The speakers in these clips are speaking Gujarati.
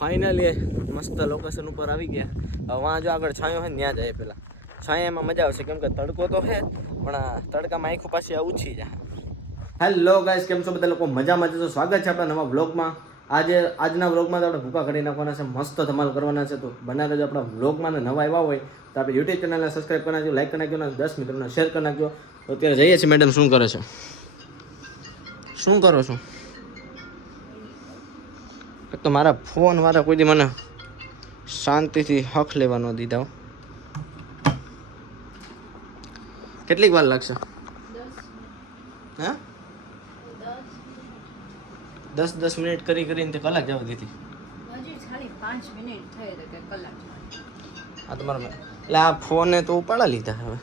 ફાઇનલી મસ્ત લોકેશન ઉપર આવી ગયા. હવે વાં જો આગળ છાંયો હોય ને ત્યાં જાય પહેલાં. છાયામાં મજા આવશે કેમ કે તડકો તો છે પણ આ તડકામાં આંખો પાછી ઓછી જાય. હેલો ગાઈસ, કેમ છો બધા લોકો? મજામાં જશો. સ્વાગત છે આપણા નવા બ્લોગમાં. આજના બ્લોગમાં તો આપણે ભૂકા કરી નાખવાના છે, મસ્ત ધમાલ કરવાના છે. તો બના રહેજો આપણા બ્લોગમાં. ને નવા આવ્યા હોય તો આપણે યુટ્યુબ ચેનલને સબસ્ક્રાઈબ કરી નાખજો, લાઈક કરી નાખજો, અને 10 મિત્રોને શેર કરી નાખજો. તો અત્યારે જઈએ છીએ. મેડમ શું કરે છે? શું કરો છો? એક તો મારા ફોન વાળા કોઈ દી મને શાંતિથી હક લેવા ન દીધા. કેટલીક વાર લાગશે? 10 મિનિટ કરીને તે કલાક જવા દીધી. હા તમારા એટલે આ ફોને તો ઉપાડા લીધા. હવે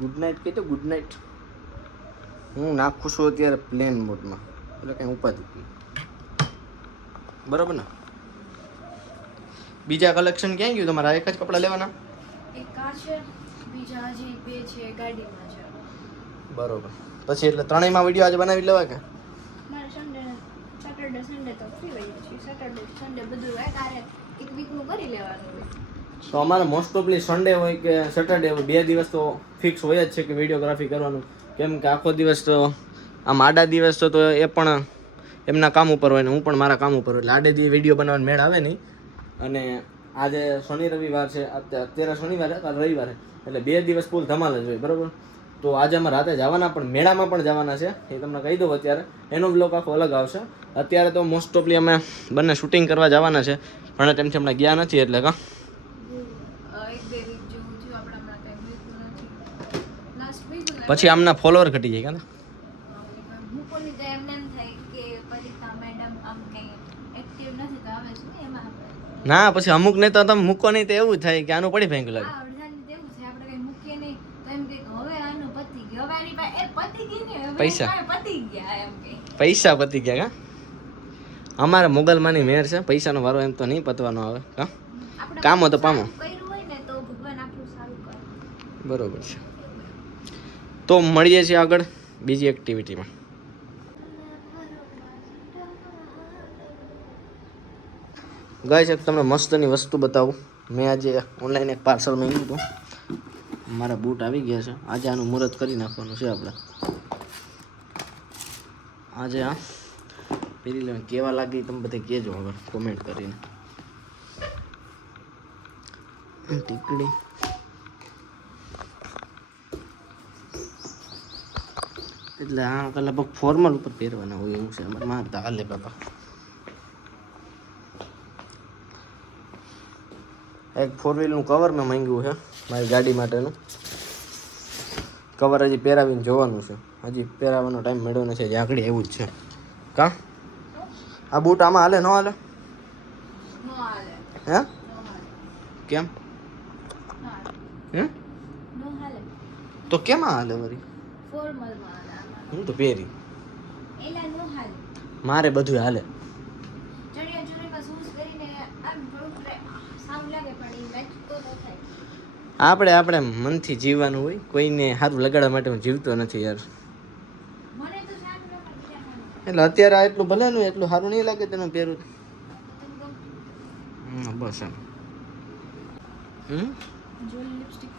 ગુડ નાઇટ કહી દો. Good night. હું નાખું છું અત્યારે પ્લેન મોડમાં, એટલે કંઈ ઉપાધિ નહીં. બરાબર ને? બીજા કલેક્શન ક્યાં ગયું તમારા? એક જ કપડાં લેવાના? એક આ છે, બીજા હજી બે છે ગાડીમાં છે. બરોબર. પછી એટલે ત્રણેયમાં વિડીયો આજે બનાવી લેવા કે? મારે સેટરડે સન્ડે તો ફ્રી હોય છે. સેટરડે સન્ડે બધું હોય તારે એક વીકનું કરી લેવાનું હોય. તો અમારે મોસ્ટ ઓફલી સન્ડે હોય કે સેટરડે હોય, 2 દિવસ તો ફિક્સ હોય જ છે કે વિડીયોગ્રાફી કરવાનું. કેમ કે આખો દિવસ તો આમ આડા દિવસ તો એ પણ એમના કામ ઉપર હોય ને હું પણ મારા કામ ઉપર હોય, એટલે આડે દી વિડીયો બનાવવાનો મેળ આવે નહીં. અને આજે શનિ રવિવાર છે, અત્યારે શનિવારે કાલે રવિવારે, એટલે 2 દિવસ ફૂલ ધમાલ જ હોય. બરાબર. તો આજે અમે રાતે જવાના, પણ મેળામાં પણ જવાના છે, એ તમને કહી દઉં. અત્યારે એનો બ્લોગ આખો અલગ આવશે. અત્યારે તો મોસ્ટ ઓફલી અમે બંને શૂટિંગ કરવા જવાના છે, પણ તેમથી હમણાં ગયા નથી. એટલે એક બે વીક જેવું થયું આપણામાં કંઈ વીકનું નથી. લાસ્ટ વીક પછી આમના ફોલોવર ઘટી જાય કે મૂકોની તો એમને એમ થાય કે પરિતા મેડમ આમ કંઈ એક્ટિવ નથી તો આવે છે ને એમાં આપણે ના. પછી અમુક ને તો તમે મૂકો નહીં તો એવું થાય કે આનું પડી ફેંક લાગે. અડધાની તો એવું છે આપણે કંઈ મૂકીએ નહીં તો એમ કે હવે આનું પતી ગયું, હવે આની પાસે એ પતી ગઈ ને હવે પૈસા. પતી ગયા એમ કે પૈસા પતી ગયા કા? અમારે મોગલમાંની મેર છે, પૈસાનો વારો એમ તો નહીં પતવાનો આવે કા? આપણે કામો તો પામો. કર્યું હોય ને તો ભગવાન આપણું સારું કરે. બરોબર છે. તો મળીએ છીએ આગળ બીજી એક્ટિવિટીમાં. ગાઈસ, એક તમને મસ્તની વસ્તુ બતાવું. મેં આજે ઓનલાઈન એક પાર્સલ માંગ્યું હતું. મારા બૂટ આવી ગયા છે. આજે આનું મુહૂર્ત કરી નાખવાનું છે આપણે. આજે આ પહેરી લેવાનું. કેવા લાગી તમે બધે કહેજો હવે કોમેન્ટ કરીને. ટીકડી એટલે આ લગભગ ફોર્મલ ઉપર પહેરવાના હોય એવું છે. અમારે મારતા હાલે બાપા. એક 4-wheelનું કવર મેં માંગ્યું છે મારી ગાડી માટેનું. કવર હજી પહેરાવીને જોવાનું છે. હજી પહેરાવાનો ટાઈમ મળ્યો નથી. ઝાકડી એવું જ છે કા? આ બૂટ આમાં હાલે ન હાલે? નો હાલે. હે? નો હાલે. કેમ? હે? નો હાલે. તો કેમ હાલે વળી? ફોર્મલમાં હાલે આમાં. હું તો પહેરી. એલા નો હાલે. મારે બધું હાલે. ચણિયા ચોળીમાં શૂઝ પહેરીને આમ થોડુંક સારું લાગે પણ એ મેચ તો ન થાય. આપણે મનથી જીવવાનું હોય. કોઈને સારું લગાડવા માટે હું જીવતો નથી યાર. મને તો સારું લાગે બીજા એટલે અત્યારે આ એટલું ભલે નું એટલું સારું નહીં લાગે તેનું પહેરું. બસ એમ. જો લિપસ્ટિક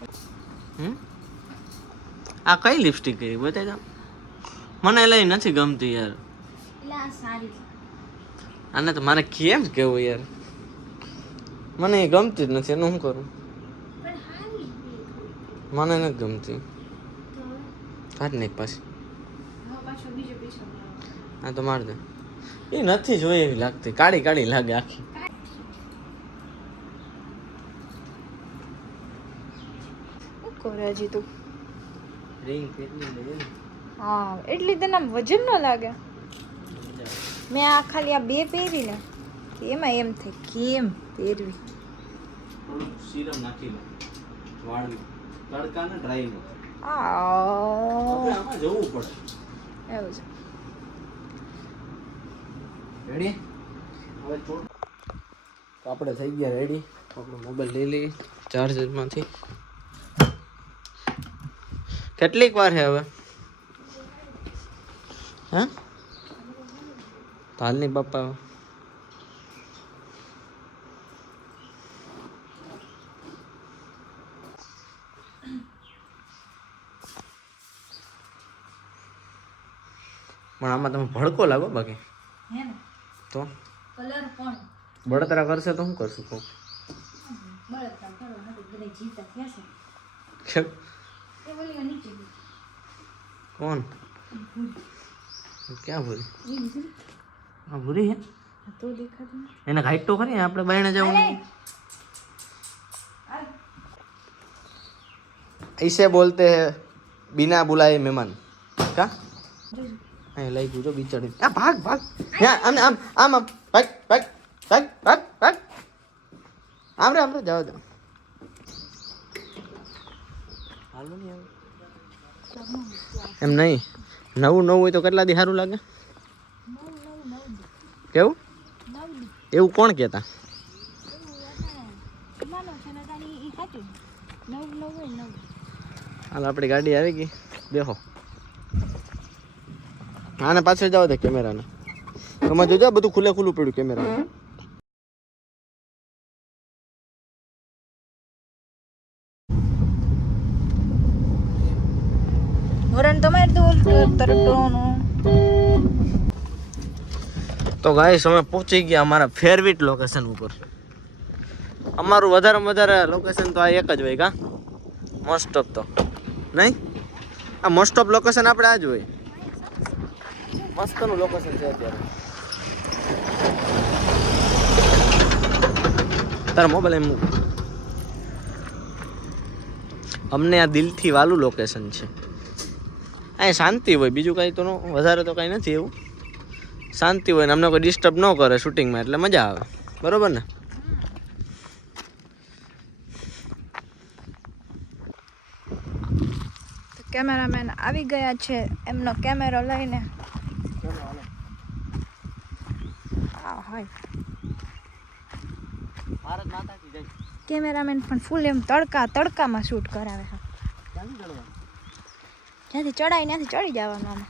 આ કઈ લિપસ્ટિક કરી બતાવી દો. મને લઈ નથી ગમતી યાર. એટલે આ સારી આને તો મારે કેમ કેવું યાર, મને એ ગમતી જ નથી. એનું શું કરું? પણ હારી મને નથી ગમતી. તો કાઢ નહીં પાછી. હવે પાછો બીજો પીછો હા તો માર દે. એ નથી જોઈ એવી લાગતી. કાળી કાળી લાગે આખી. કોરાજી તું રિંગ કેટલી લઈ? હા એટલી તને વજન ન લાગે. મેં આ ખાલી આ બે પહેરીને એમાં એમ થાય કેમ પહેરવી. સીરમ નાખી લો વાળવી તડકા ને ડ્રાય નો. આમાં જવું પડે એવું છે. રેડી? હવે છોડ. તો આપણે થઈ ગયા રેડી. આપણો મોબાઈલ લઈ લઈએ ચાર્જરમાંથી. કેટલીક વાર છે હવે? હા તો હાલની બાપા પણ આમાં તમે ભડકો લાગો બાકી હે ને તો કલર પણ બળતરા કરશે તો શું કરશું કહું બળતરા કરવા માટે બધા જીતા થયા છે કેમ એ બોલી નીચે ગઈ. કોણ ક્યાં ભૂરી એ બીજું હા ભૂરી હે તો દેખાતું નથી. એને હાઈટ તો ખરી આપણે બાયણે જવું ऐसे बोलते हैं बिना बुलाए मेहमान का અહીં લઈ ગયું જો બિચારી આ ભાગ ભાગ આમ આમ આમ આમ ભાગ ભાગ ભાગ ભાગ ભાગ આમ રે જાવ દો હાલો નહીં એમ નહીં નવું નવું હોય તો કેટલા દી સારું લાગે કેવું એવું કોણ કહેતા હાલ આપણી ગાડી આવી ગઈ દેખો આને પાછળ જાવ દે કેમેરાને તમે જોજો બધું ખુલ્લે ખુલ્લું પડ્યું કેમેરા મોરન તમારે દૂર તરટોનો તો ગાઈસ અમે પહોંચી ગયા અમારા ફેવરિટ લોકેશન ઉપર અમારું વધારેમાં વધારે લોકેશન તો આ એક જ હોય કા મોસ્ટ ઓફ તો નહીં આ મોસ્ટ ઓફ લોકેશન આપણે આ જ હોય મસ્તનું લોકેશન છે અત્યારે તારા મોબાઈલ એમ અમને આ દિલથી વાલું લોકેશન છે અહીં શાંતિ હોય બીજું કાંઈ તો વધારે તો કાંઈ નથી એવું શાંતિ હોય ને અમને કોઈ ડિસ્ટર્બ ન કરે શૂટિંગમાં એટલે મજા આવે બરોબર ને કેમેરામેન આવી ગયા છે એમનો કેમેરો લઈને કેમેરામેન પણ ફૂલ એમ તડકામાં શૂટ કરાવે છે જ્યાંથી ચડાય ત્યાંથી ચડી જવાનું આમાં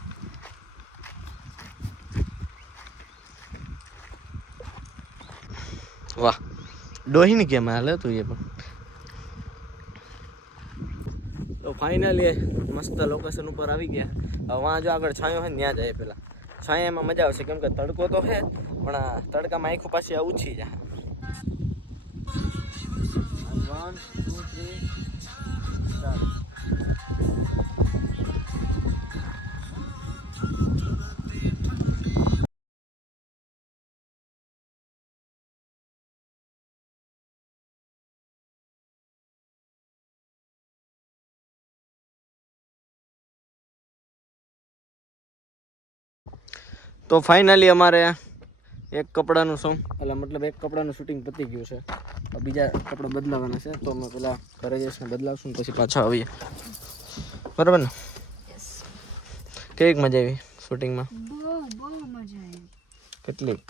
વાહ ડોહીને કેમ હાલે તું એ પણ તો ફાઇનલી મસ્ત લોકેશન ઉપર આવી ગયા હવે વાં જો આગળ છાંયો હોય ને ત્યાં જાય પેલા છાયામાં મજા આવશે કેમ કે તડકો તો છે પણ આ તડકામાં આખું પાછી આ ઉછી જાય 1 2 3 સ્ટાર્ટ તો ફાઇનલી અમારે એક કપડાનું સોંગ એટલે મતલબ એક કપડાનું શૂટિંગ પતી ગયું છે બીજા કપડાં બદલાવાના છે તો અમે પેલા ઘરે જઈશું બદલાવશું ને પછી પાછા આવીએ બરાબર ને કેવીક મજા આવી શૂટિંગમાં બહુ મજા આવી કેટલીક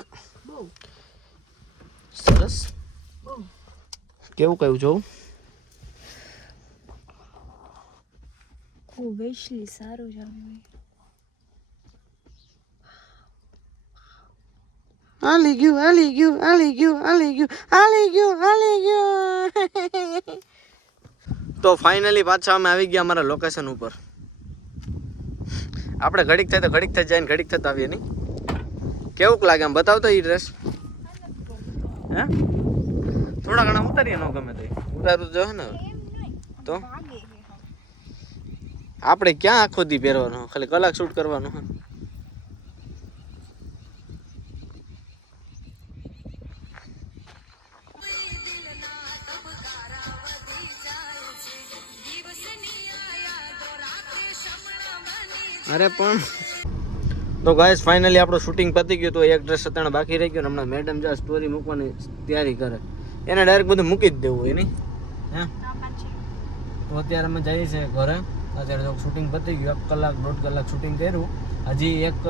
સરસ કેવું કયું જોઉં ઓબ્વિયસલી સારું જ આવ્યું આલી ગયું તો ફાઇનલી પાછા અમે આવી ગયા અમારા લોકેશન ઉપર આપણે ઘડીક થાય તો ઘડીક થઈ જાય ને ઘડીક થતા આવીએ નહીં કેવુંક લાગે આમ બતાવતો એ ડ્રેસ હે થોડા ઘણા ઉતારીએ ન ગમે તો ઉતારવું જો ને તો આપણે ક્યાં આખો દી પહેરવાનો ખાલી કલાક શૂટ કરવાનું હે અરે પણ તો ગાઈસ ફાઇનલી આપણું શૂટિંગ પતી ગયું તો એક ડ્રેસ સતાણે બાકી રહી ગયો ને હમણાં મેડમ જો સ્ટોરી મૂકવાની તૈયારી કરે એને ડાયરેક્ટ બધું મૂકી જ દેવું હોય નહીં હે તો અત્યારે અમે જઈએ છીએ ઘરે અત્યારે જો શૂટિંગ પતી ગયું 1 કલાક 1.5 કલાક શૂટિંગ કર્યું હજી એક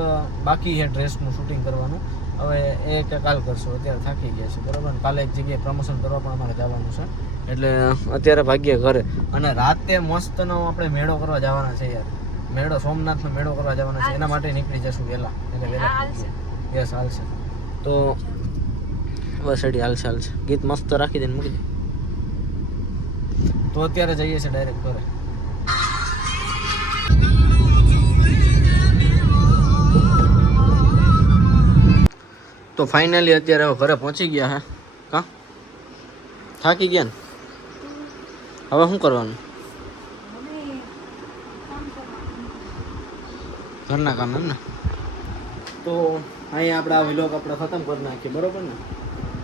બાકી છે ડ્રેસનું શૂટિંગ કરવાનું હવે એ કે કાલ કરશું અત્યારે થાકી ગયા છે બરાબર ને કાલે એક જગ્યાએ પ્રમોશન કરવા પણ અમારે જવાનું છે એટલે અત્યારે ભાગ્યે ઘરે અને રાતે મસ્તનો આપણે મેળો કરવા જવાના છે યાર મેળો સોમનાથનો મેળો કરવા જવાનો છે એના માટે નીકળી જશું વહેલા એટલે યસ હાલશે. તો બસ એડી હાલશે. ગીત મસ્ત રાખી દઈને મૂકી દે. તો અત્યારે જઈએ છે ડાયરેક્ટ ઘરે. તો ફાઇનલી અત્યારે હવે ઘરે પહોંચી ગયા હે. કા થાકી ગયા ને? હવે શું કરવાનું? ઘરના કામ એમ ને? તો અહીંયા આપણે આ વિલોગ આપણે ખતમ કરી નાખીએ, બરોબર ને?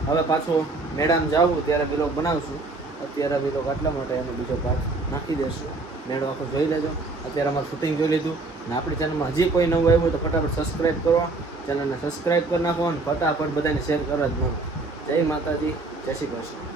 હવે પાછો મેડમ જાવું ત્યારે વિલોગ બનાવશું. અત્યારે વિલોગ આટલા માટે એનો બીજો પાર્ટ નાખી દઈશું. મેળો આખો જોઈ લેજો. અત્યારે અમારું શૂટિંગ જોઈ લીધું ને આપણી ચેનલમાં હજી કોઈ નવું આવ્યું હોય તો ફટાફટ સબસ્ક્રાઈબ કરો, ચેનલને સબસ્ક્રાઈબ કરી નાખો અને ફટાફટ બધાને શેર કરવા જ મળો. જય માતાજી, જય શ્રી કૃષ્ણ.